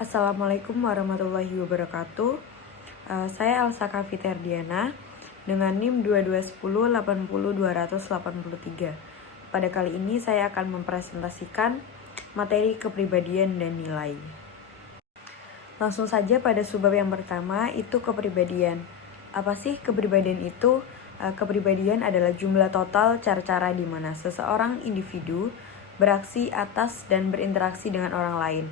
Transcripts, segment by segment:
Assalamualaikum warahmatullahi wabarakatuh. Saya Elsa Kaviterdiana dengan NIM 2210800283. Pada kali ini saya akan mempresentasikan materi kepribadian dan nilai. Langsung saja pada subbab yang pertama, itu kepribadian. Apa sih kepribadian itu? Kepribadian adalah jumlah total cara-cara di mana seseorang individu beraksi atas dan berinteraksi dengan orang lain.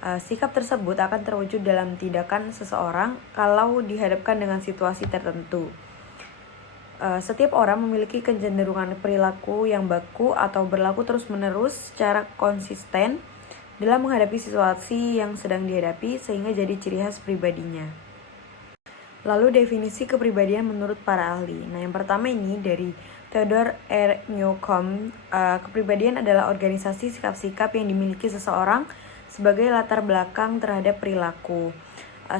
Sikap tersebut akan terwujud dalam tindakan seseorang kalau dihadapkan dengan situasi tertentu. Setiap orang memiliki kecenderungan perilaku yang baku atau berlaku terus-menerus secara konsisten dalam menghadapi situasi yang sedang dihadapi sehingga jadi ciri khas pribadinya. Lalu definisi kepribadian menurut para ahli. Nah, yang pertama ini dari Theodore R. Newcomb, kepribadian adalah organisasi sikap-sikap yang dimiliki seseorang sebagai latar belakang terhadap perilaku.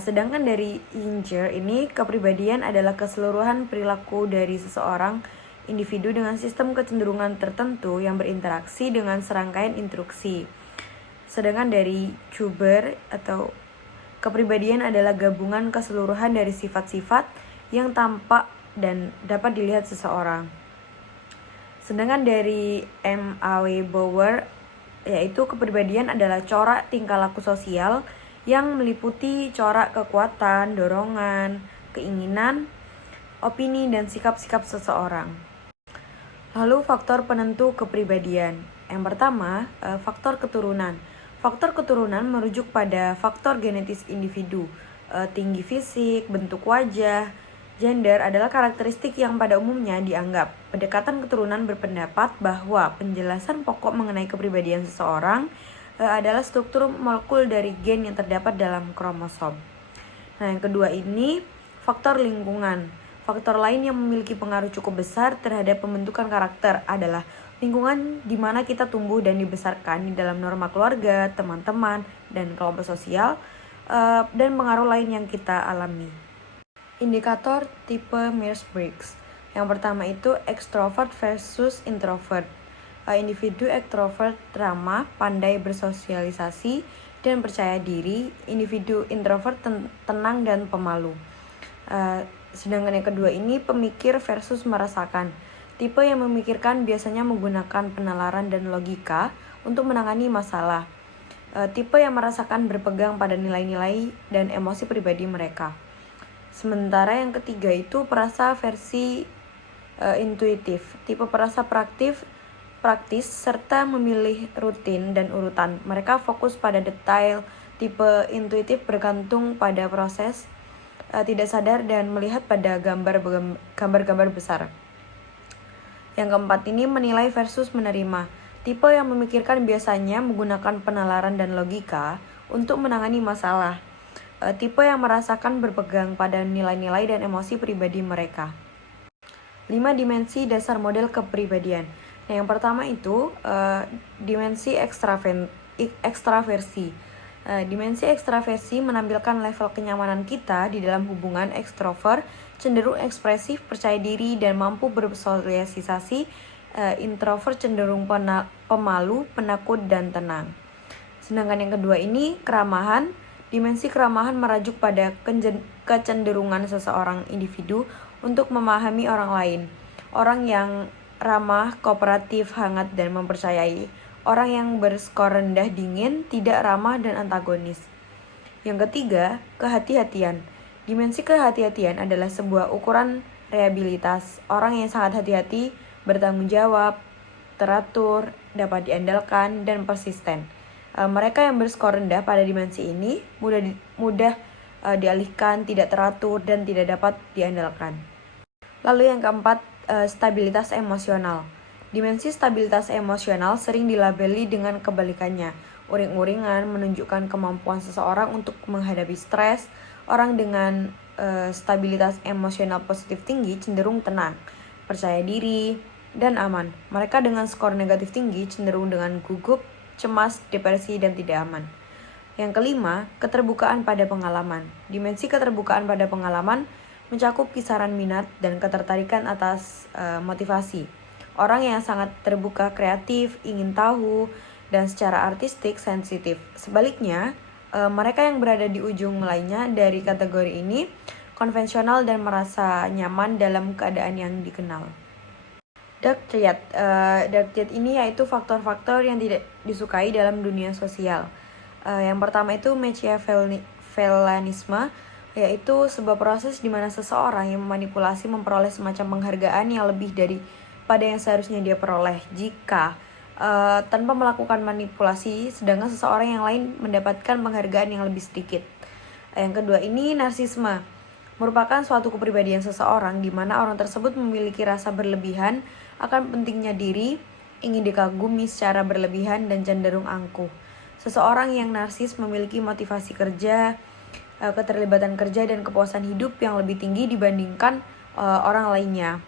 Sedangkan dari Inger ini, kepribadian adalah keseluruhan perilaku dari seseorang individu dengan sistem kecenderungan tertentu yang berinteraksi dengan serangkaian instruksi. Sedangkan dari Cuber atau kepribadian adalah gabungan keseluruhan dari sifat-sifat yang tampak dan dapat dilihat seseorang. Sedangkan dari M.A.W. Bower, yaitu kepribadian adalah corak tingkah laku sosial yang meliputi corak kekuatan, dorongan, keinginan, opini, dan sikap-sikap seseorang. Lalu faktor penentu kepribadian. Yang pertama, faktor keturunan. Faktor keturunan merujuk pada faktor genetis individu. Tinggi fisik, bentuk wajah, gender adalah karakteristik yang pada umumnya dianggap. Pendekatan keturunan berpendapat bahwa penjelasan pokok mengenai kepribadian seseorang adalah struktur molekul dari gen yang terdapat dalam kromosom. Nah, yang kedua ini faktor lingkungan. Faktor lain yang memiliki pengaruh cukup besar terhadap pembentukan karakter adalah lingkungan di mana kita tumbuh dan dibesarkan di dalam norma keluarga, teman-teman, dan kelompok sosial, dan pengaruh lain yang kita alami. Indikator tipe Myers-Briggs. Yang pertama itu extrovert versus introvert. Individu extrovert ramah, pandai bersosialisasi, dan percaya diri. Individu introvert tenang dan pemalu. Sedangkan yang kedua ini pemikir versus merasakan. Tipe yang memikirkan biasanya menggunakan penalaran dan logika untuk menangani masalah. Tipe yang merasakan berpegang pada nilai-nilai dan emosi pribadi mereka. Sementara yang ketiga itu perasa versi intuitif. Tipe perasa praktis serta memilih rutin dan urutan. Mereka fokus pada detail. Tipe intuitif bergantung pada proses, tidak sadar dan melihat pada gambar-gambar besar. Yang keempat ini menilai versus menerima. Tipe yang memikirkan biasanya menggunakan penalaran dan logika untuk menangani masalah. Tipe yang merasakan berpegang pada nilai-nilai dan emosi pribadi mereka. 5 dimensi dasar model kepribadian. Nah, yang pertama itu dimensi ekstraversi. Dimensi ekstraversi menampilkan level kenyamanan kita di dalam hubungan. Ekstrovert cenderung ekspresif, percaya diri, dan mampu bersosialisasi. Introvert cenderung pemalu, penakut, dan tenang. Sedangkan yang kedua ini keramahan. Dimensi keramahan merajuk pada kecenderungan seseorang individu untuk memahami orang lain. Orang yang ramah, kooperatif, hangat, dan mempercayai. Orang yang berskor rendah, dingin, tidak ramah, dan antagonis. Yang ketiga, kehati-hatian. Dimensi kehati-hatian adalah sebuah ukuran reliabilitas. Orang yang sangat hati-hati, bertanggung jawab, teratur, dapat diandalkan, dan persisten. Mereka yang berskor rendah pada dimensi ini mudah dialihkan, tidak teratur, dan tidak dapat diandalkan. Lalu yang keempat, stabilitas emosional. Dimensi stabilitas emosional sering dilabeli dengan kebalikannya. Uring-uringan menunjukkan kemampuan seseorang untuk menghadapi stres. Orang dengan stabilitas emosional positif tinggi cenderung tenang, percaya diri, dan aman. Mereka dengan skor negatif tinggi cenderung dengan gugup, cemas, depresi, dan tidak aman. Yang kelima, keterbukaan pada pengalaman. Dimensi keterbukaan pada pengalaman mencakup kisaran minat dan ketertarikan atas motivasi. Orang yang sangat terbuka, kreatif, ingin tahu, dan secara artistik sensitif. Sebaliknya, Mereka yang berada di ujung lainnya dari kategori ini konvensional dan merasa nyaman dalam keadaan yang dikenal. Dark triad ini yaitu faktor-faktor yang tidak disukai dalam dunia sosial. Yang pertama itu Machiavellianisme, yaitu sebuah proses di mana seseorang yang memanipulasi memperoleh semacam penghargaan yang lebih daripada yang seharusnya dia peroleh jika tanpa melakukan manipulasi, sedangkan seseorang yang lain mendapatkan penghargaan yang lebih sedikit. Yang kedua ini narsisme, merupakan suatu kepribadian seseorang di mana orang tersebut memiliki rasa berlebihan akan pentingnya diri, ingin dikagumi secara berlebihan dan cenderung angkuh. Seseorang yang narsis memiliki motivasi kerja, keterlibatan kerja dan kepuasan hidup yang lebih tinggi dibandingkan orang lainnya.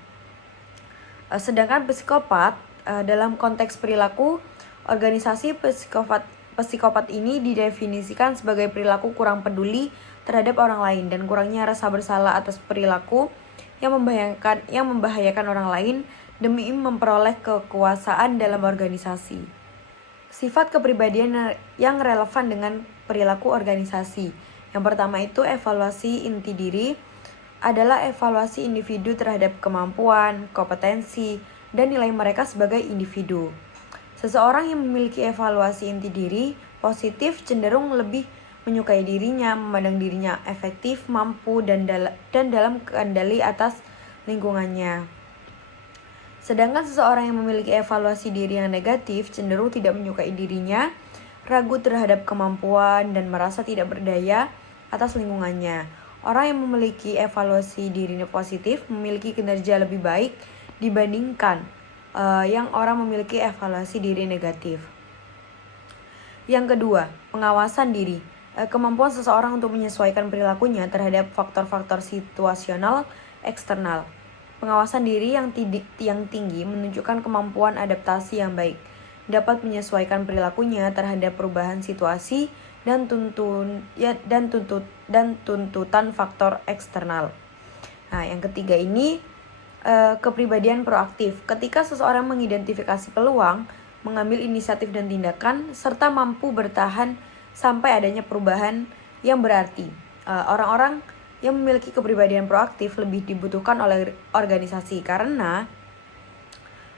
Sedangkan psikopat dalam konteks perilaku, organisasi psikopat ini didefinisikan sebagai perilaku kurang peduli terhadap orang lain dan kurangnya rasa bersalah atas perilaku yang membahayakan orang lain demi memperoleh kekuasaan dalam organisasi. Sifat kepribadian yang relevan dengan perilaku organisasi. Yang pertama itu evaluasi inti diri adalah evaluasi individu terhadap kemampuan, kompetensi, dan nilai mereka sebagai individu. Seseorang yang memiliki evaluasi inti diri positif cenderung lebih menyukai dirinya, memandang dirinya efektif, mampu, dan dalam kendali atas lingkungannya. Sedangkan seseorang yang memiliki evaluasi diri yang negatif cenderung tidak menyukai dirinya, ragu terhadap kemampuan, dan merasa tidak berdaya atas lingkungannya. Orang yang memiliki evaluasi diri positif memiliki kinerja lebih baik dibandingkan yang orang memiliki evaluasi diri negatif. Yang kedua, pengawasan diri. Kemampuan seseorang untuk menyesuaikan perilakunya terhadap faktor-faktor situasional eksternal. Pengawasan diri yang tinggi menunjukkan kemampuan adaptasi yang baik, dapat menyesuaikan perilakunya terhadap perubahan situasi dan tuntutan faktor eksternal. Nah, yang ketiga ini kepribadian proaktif. Ketika seseorang mengidentifikasi peluang, mengambil inisiatif dan tindakan, serta mampu bertahan sampai adanya perubahan yang berarti. Orang-orang yang memiliki kepribadian proaktif lebih dibutuhkan oleh organisasi karena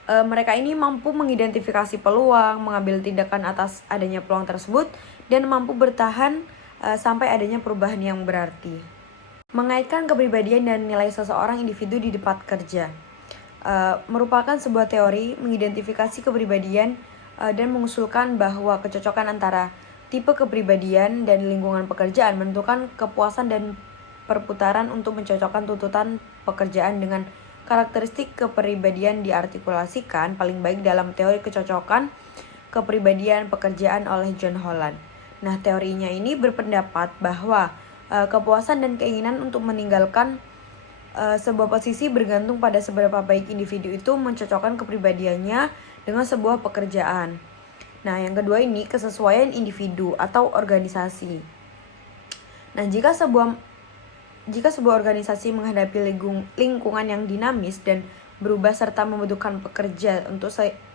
mereka ini mampu mengidentifikasi peluang, mengambil tindakan atas adanya peluang tersebut, dan mampu bertahan sampai adanya perubahan yang berarti. Mengaitkan kepribadian dan nilai seseorang individu di tempat kerja merupakan sebuah teori mengidentifikasi kepribadian dan mengusulkan bahwa kecocokan antara tipe kepribadian dan lingkungan pekerjaan menentukan kepuasan dan perputaran untuk mencocokkan tuntutan pekerjaan dengan karakteristik kepribadian diartikulasikan paling baik dalam teori kecocokan kepribadian pekerjaan oleh John Holland. Nah, teorinya ini berpendapat bahwa kepuasan dan keinginan untuk meninggalkan sebuah posisi bergantung pada seberapa baik individu itu mencocokkan kepribadiannya dengan sebuah pekerjaan. Nah, yang kedua ini kesesuaian individu atau organisasi. Nah, jika sebuah organisasi menghadapi lingkungan yang dinamis dan berubah serta membutuhkan pekerja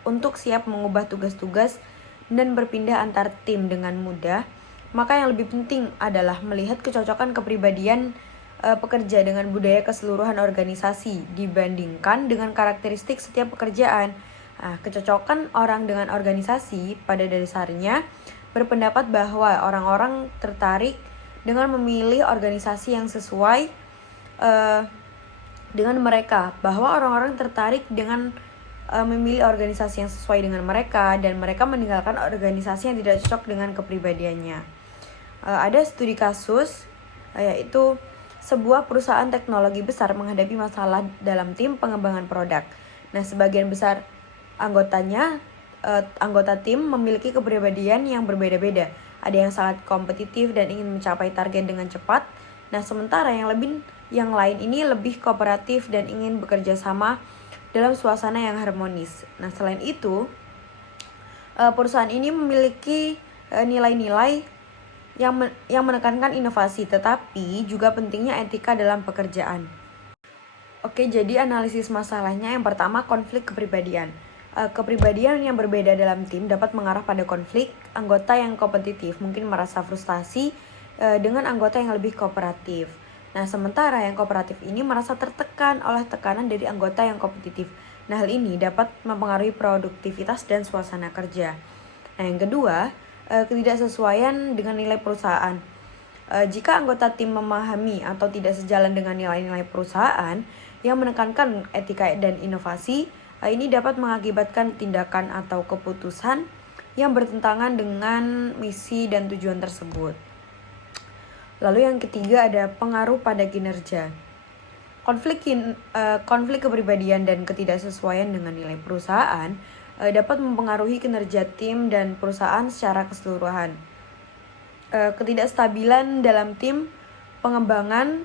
untuk siap mengubah tugas-tugas dan berpindah antar tim dengan mudah, maka yang lebih penting adalah melihat kecocokan kepribadian pekerja dengan budaya keseluruhan organisasi dibandingkan dengan karakteristik setiap pekerjaan. Nah, kecocokan orang dengan organisasi pada dasarnya berpendapat bahwa orang-orang tertarik dengan memilih organisasi yang sesuai dengan mereka, bahwa orang-orang tertarik dengan memilih organisasi yang sesuai dengan mereka dan mereka meninggalkan organisasi yang tidak cocok dengan kepribadiannya. Ada studi kasus yaitu sebuah perusahaan teknologi besar menghadapi masalah dalam tim pengembangan produk. Nah, sebagian besar anggota tim memiliki kepribadian yang berbeda-beda. Ada yang sangat kompetitif dan ingin mencapai target dengan cepat. Nah, sementara yang lain ini lebih kooperatif dan ingin bekerja sama dalam suasana yang harmonis. Nah, selain itu, perusahaan ini memiliki nilai-nilai yang menekankan inovasi, tetapi juga pentingnya etika dalam pekerjaan. Oke, jadi analisis masalahnya yang pertama konflik kepribadian. Kepribadian yang berbeda dalam tim dapat mengarah pada konflik. Anggota yang kompetitif mungkin merasa frustasi dengan anggota yang lebih kooperatif. Nah, sementara yang kooperatif ini merasa tertekan oleh tekanan dari anggota yang kompetitif. Nah, hal ini dapat mempengaruhi produktivitas dan suasana kerja. Nah, yang kedua, ketidaksesuaian dengan nilai perusahaan. Jika anggota tim memahami atau tidak sejalan dengan nilai-nilai perusahaan yang menekankan etika dan inovasi, ini dapat mengakibatkan tindakan atau keputusan yang bertentangan dengan misi dan tujuan tersebut. Lalu yang ketiga ada pengaruh pada kinerja. Konflik kepribadian dan ketidaksesuaian dengan nilai perusahaan dapat mempengaruhi kinerja tim dan perusahaan secara keseluruhan. Ketidakstabilan dalam tim, pengembangan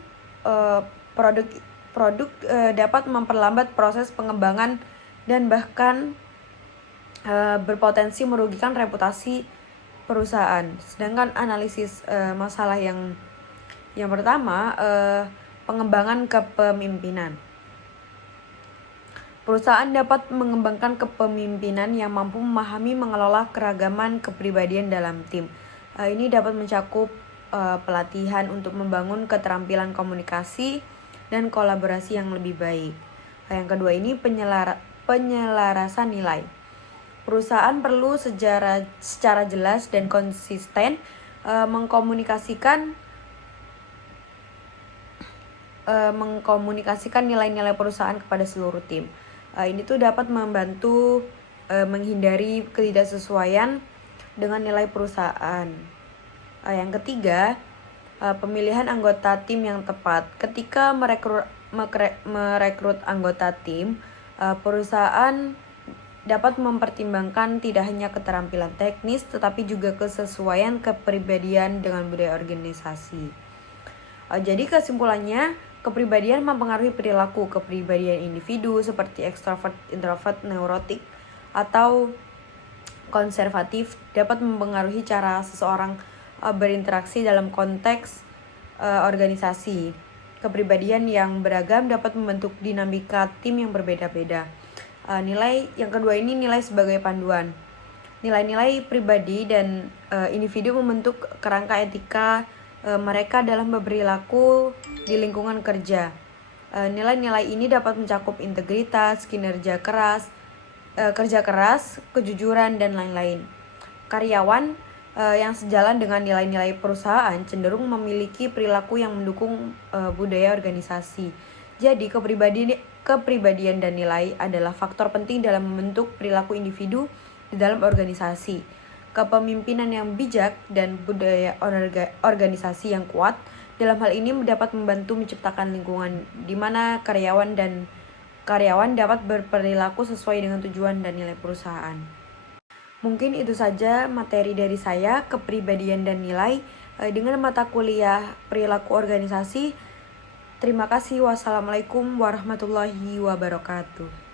produk dapat memperlambat proses pengembangan dan bahkan berpotensi merugikan reputasi perusahaan. Sedangkan analisis masalah yang pertama, pengembangan kepemimpinan. Perusahaan dapat mengembangkan kepemimpinan yang mampu memahami mengelola keragaman kepribadian dalam tim. Ini dapat mencakup pelatihan untuk membangun keterampilan komunikasi dan kolaborasi yang lebih baik. Yang kedua ini penyelarasan nilai. Perusahaan perlu secara jelas dan konsisten mengkomunikasikan nilai-nilai perusahaan kepada seluruh tim. Ini tuh dapat membantu menghindari ketidaksesuaian dengan nilai perusahaan. Yang ketiga, pemilihan anggota tim yang tepat. Ketika merekrut anggota tim, perusahaan dapat mempertimbangkan tidak hanya keterampilan teknis, tetapi juga kesesuaian kepribadian dengan budaya organisasi. Jadi kesimpulannya, kepribadian mempengaruhi perilaku. Kepribadian individu seperti ekstrovert, introvert, neurotik, atau konservatif dapat mempengaruhi cara seseorang berinteraksi dalam konteks organisasi. Kepribadian yang beragam dapat membentuk dinamika tim yang berbeda-beda. Nilai yang kedua ini nilai sebagai panduan. Nilai-nilai pribadi dan individu membentuk kerangka etika mereka dalam berperilaku di lingkungan kerja. Nilai-nilai ini dapat mencakup integritas, kerja keras, kejujuran, dan lain-lain. Karyawan yang sejalan dengan nilai-nilai perusahaan cenderung memiliki perilaku yang mendukung budaya organisasi. Jadi kepribadian dan nilai adalah faktor penting dalam membentuk perilaku individu di dalam organisasi. Kepemimpinan yang bijak dan budaya organisasi yang kuat dalam hal ini dapat membantu menciptakan lingkungan di mana karyawan dapat berperilaku sesuai dengan tujuan dan nilai perusahaan. Mungkin itu saja materi dari saya, kepribadian dan nilai dengan mata kuliah perilaku organisasi. Terima kasih. Wassalamualaikum warahmatullahi wabarakatuh.